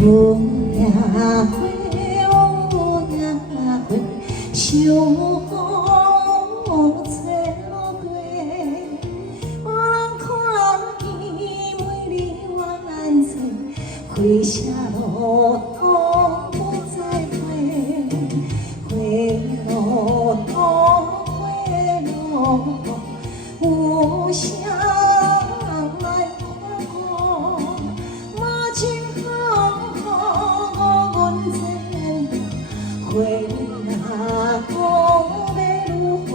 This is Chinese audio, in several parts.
有也会，有也会，想风吹落地。无人看见每日我眼前，回声路途不再回，回路途，回路途，有声来看我，无情好好阮前度，花若讲要如何？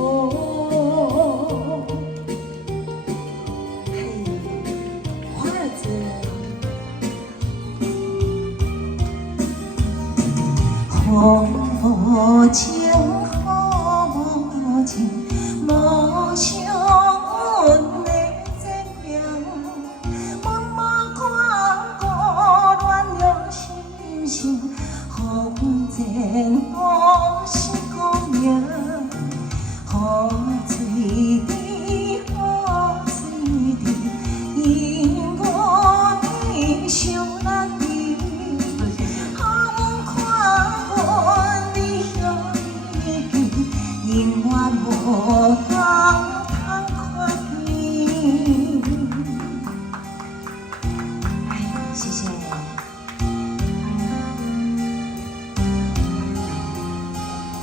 花儿子。好无情，好无情，无想阮的这命，默默看顾恋了心性，予阮前途是光明，好水滴，好水滴，因我你伤难离。永远无人通看见。谢谢。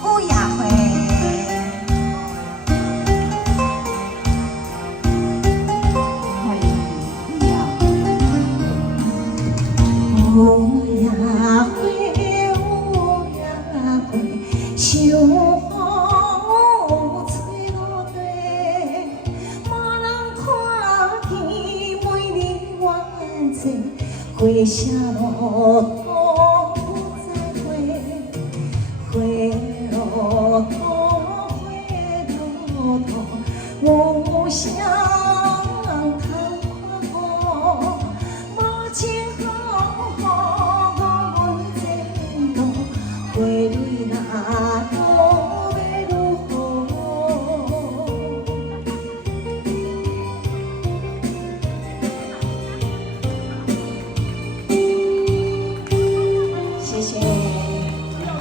乌鸦会。乌鸦会，乌鸦会，想。回声路途不再回，回路途，回路途，无声。